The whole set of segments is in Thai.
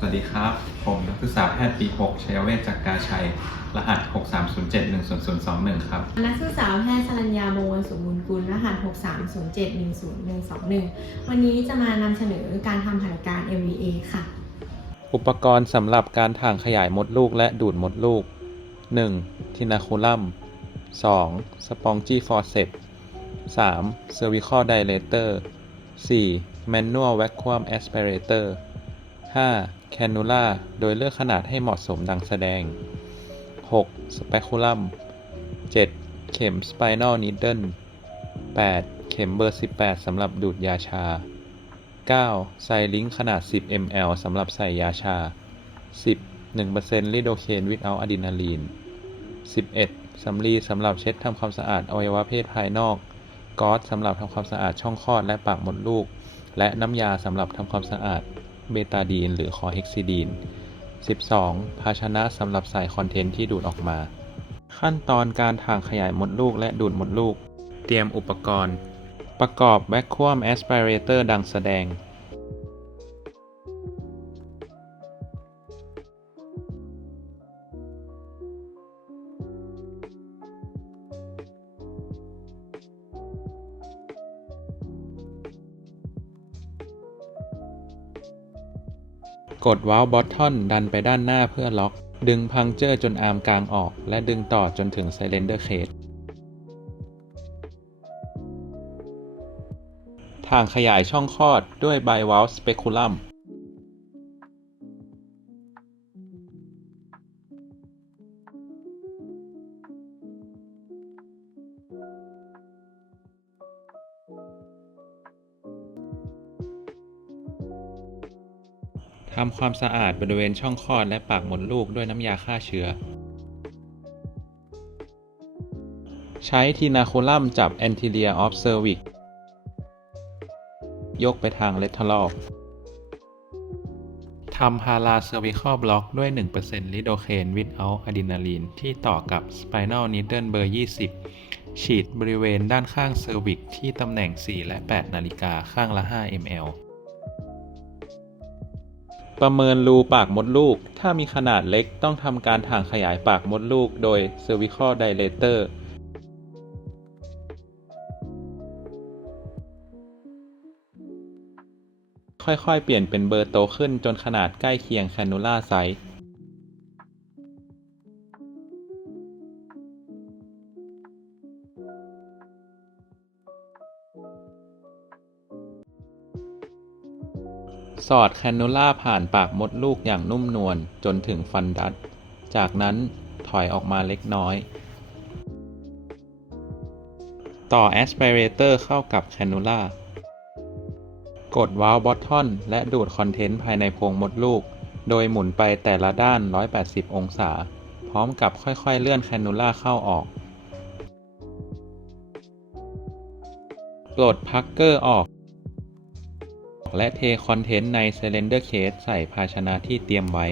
สวัสดีครับ ผมนักศึกษาแพทย์ปี 6 ชัยเวชจักกาชัย รหัส 630710021 ครับ นักศึกษาแพทย์สรัญญาบวรสมบูรณ์กุล รหัส 630710121 วันนี้จะมานำเสนอการทำหัตถการ MVA ค่ะ อุปกรณ์สำหรับการถ่างขยายมดลูกและดูดมดลูก 1. ทินาคูลัม 2. สปองจี้ฟอร์เซป 3. เซอร์วิคอลไดเลเตอร์ 4. แมนนวลแวคคว m มแอส i เรเตอร์ 5. แคนนูล่า โดยเลือกขนาดให้เหมาะสมดังแสดง 6. สเปคูลัม 7. เข็มสไปน a ลนิดเดิล 8. เข็มเบอร์ 18 สำหรับดูดยาชา 9. ไซลิงขนาด 10 ml สำหรับใส่ยาชา 10 1%ลิโดเคนวิดเอาอะดรีนาลีน 11. สำลีสำหรับเช็ดทำความสะอาดอวัยวะเพศภายนอกก๊อซสำหรับทำความสะอาดช่องคลอดและปากมดลูก และน้ำยาสำหรับทำความสะอาด เบตาดีน หรือคอเฮกซิดีน 12. ภาชนะสำหรับใส่คอนเทนต์ที่ดูดออกมา ขั้นตอนการถ่างขยายมดลูกและดูดมดลูก เตรียมอุปกรณ์ ประกอบแวคควมแอส i เรเตอร์ดังแสดง กดว้าวบอททอนดันไปด้านหน้าเพื่อล็อก ดึงพังเจอร์จนอาร์มกลางออก และดึงต่อจนถึงไซเลนเดอร์เคสทางขยายช่องคลอดด้วยไบวาลสเปกูลัม ทำความสะอาดบริเวณช่องคลอดและปากมดลูกด้วยน้ำยาฆ่าเชื้อ ใช้ทีนาโคลัมจับ anterior of cervix ยกไปทาง lateral ทำพาราเซอร์วิคอลบล็อกด้วย 1%ลิโดเคน without adrenaline ที่ต่อกับ spinal needle เบอร์ 20 ฉีดบริเวณด้านข้างเซอร์วิกที่ตำแหน่ง 4 และ 8 นาฬิกาข้างละ 5 ml ประเมินรูปากมดลูก ถ้ามีขนาดเล็กต้องทำการถ่างขยายปากมดลูกโดย cervical dilator ค่อยๆ เปลี่ยนเป็นเบอร์โตขึ้นจนขนาดใกล้เคียง cannula size ส สอดแคนูล่าผ่านปากมดลูกอย่างนุ่มนวลจนถึงฟันดัด จากนั้นถอยออกมาเล็กน้อย ต่อแอส i เรเตอร์เข้ากับแคนูล่ากดวาล์วบอททอนและดูดคอนเทนต์ภายในโพรงมดลูก โดยหมุนไปแต่ละด้าน 180 องศา พร้อมกับค่อยๆ เลื่อนแคนูล่าเข้าออก ปลดพักเกอร์ออก และเทคอนเทนต์ใน Cylinder Case ใส่ภาชนะที่เตรียมไว้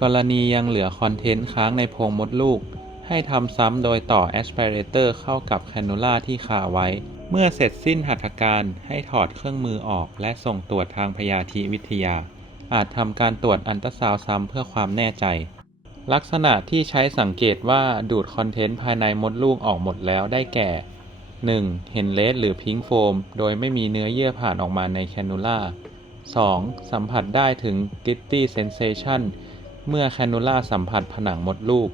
กรณียังเหลือคอนเทนต์ค้างในโพรงมดลูก ให้ทำซ้ำโดยต่อ Aspirator เข้ากับแคนูล่าที่คาไว้ เมื่อเสร็จสิ้นหัตถการให้ถอดเครื่องมือออก และส่งตรวจทางพยาธิวิทยา อาจทำการตรวจอันตราซาวซ้ำเพื่อความแน่ใจ ลักษณะที่ใช้สังเกตว่าดูดคอนเทนต์ภายในมดลูกออกหมดแล้วได้แก่ 1. เห็นเลสหรือพิงโฟม โดยไม่มีเนื้อเยื่อผ่านออกมาในแคนูล่า 2. สัมผัสได้ถึง gitty sensation เมื่อแคนูล่าสัมผัสผนังมดลูก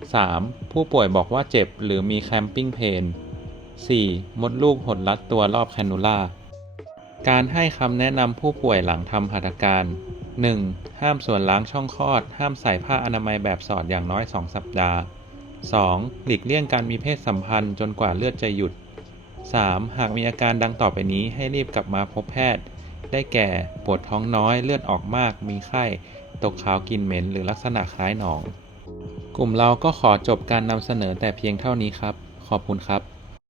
3. ผู้ป่วยบอกว่าเจ็บหรือมี clamping pain 4. มดลูกหดรัดตัวรอบแคนูล่า การให้คำแนะนำผู้ป่วยหลังทำหัตถการ 1. ห้ามส่วนล้างช่องคลอด ห้ามใส่ผ้าอนามัยแบบสอดอย่างน้อย 2 สัปดาห์ 2. หลีกเลี่ยงการมีเพศสัมพันธ์จนกว่าเลือดจะหยุด 3. หากมีอาการดังต่อไปนี้ให้รีบกลับมาพบแพทย์ ได้แก่ ปวดท้องน้อย เลือดออกมาก มีไข้ ตกขาวกินเหม็น หรือลักษณะคล้ายหนอง กลุ่มเราก็ขอจบการนำเสนอแต่เพียงเท่านี้ครับ ขอบคุณครับ